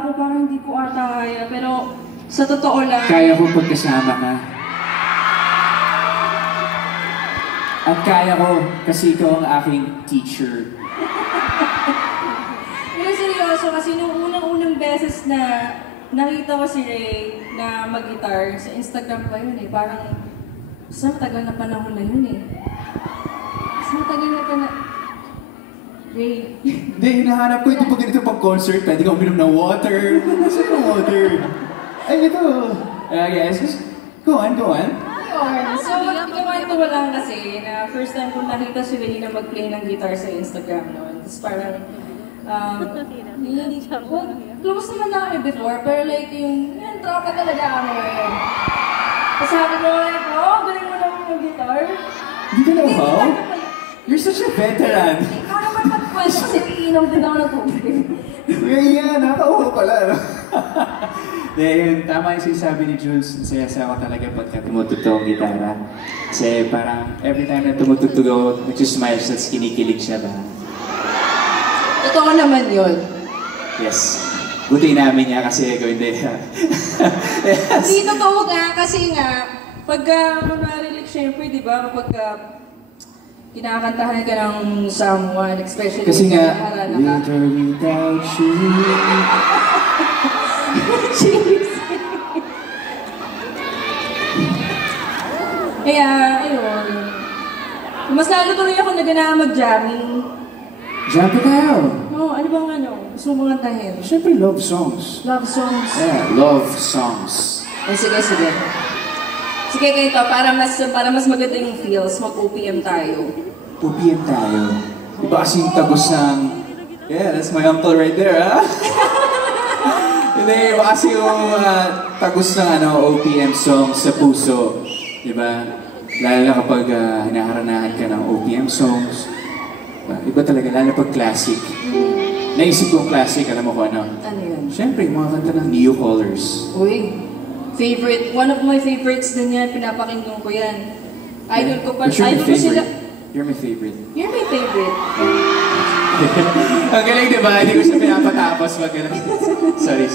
ako, parang hindi ko ata kaya. Pero sa totoo lang... Kaya ko pagkasama ka. At kaya ko kasi ikaw ang aking teacher. Pero seryoso, kasi nung unang beses na nakita ko si Ray na mag-guitar, sa Instagram pa yun eh, parang sa matagal na panahon na yun eh. Sa matagal na panahon... Ray. Hindi, hinahanap ko ito pag ganito pag-concert, pwede ka uminom ng water. Saan yung water? Ay, ito. Yes, go on, go on. Ayun. So, ikakwento ko lang kasi na first time kong nakita si Ray na mag-play ng guitar sa Instagram noon. Tapos parang, close naman na kami before, pero like yung, yan, tropa talaga kami ngayon. Tapos sabi ko, like, oh, galing mo naman yung guitar. Hindi ka know-how? You're such a veteran. Ikaw naman magkwento kasi iinom din ako ng tubig. Yeah, nakauho pala, no? Dahil tama yung sinasabi ni Jules, nasaya-saya ako talaga pagka tumutugtog ang gitara. Kasi parang every time na tumutugtog ako, nag-smiles at kinikilig siya ba? Totoo naman yun. Yes. Buti namin niya kasi ikaw hindi. Yes. Hindi totoo nga kasi nga, pagka kunwari, syempre, di ba, pagka kinakantahan ka ng someone, especially kasi nga, with or without you. Kaya, ayun. Mas lalo tuloy ako nagana mag-jamming. Jam pa tayo. Oo, ano bang ano? Gusto mo kantahin? Siyempre, love songs. Love songs. Yeah, love songs. Ay, sige, sige. Sige kayo to, para mas maganda yung feels, mag-OPM tayo. OPM tayo. Iba kasing tagos ng... Yeah, that's my uncle right there, ha? Hindi, iba kasi yung tagos ng OPM song sa puso. Diba? Lalo na kapag hinaharanahan ka ng OPM songs. Iba talaga, lalo pag classic. Naisip kong classic, alam mo ko ano? Ano yun? Siyempre, yung mga kanta ng Neo Colors. Uy, favorite. One of my favorites din yan. Pinapakinggan ko yan. Idol ko pa. Idol ko sila. You're my favorite. You're my favorite. Ang galing, diba? Hindi ko siya pinapatapos. Sorry.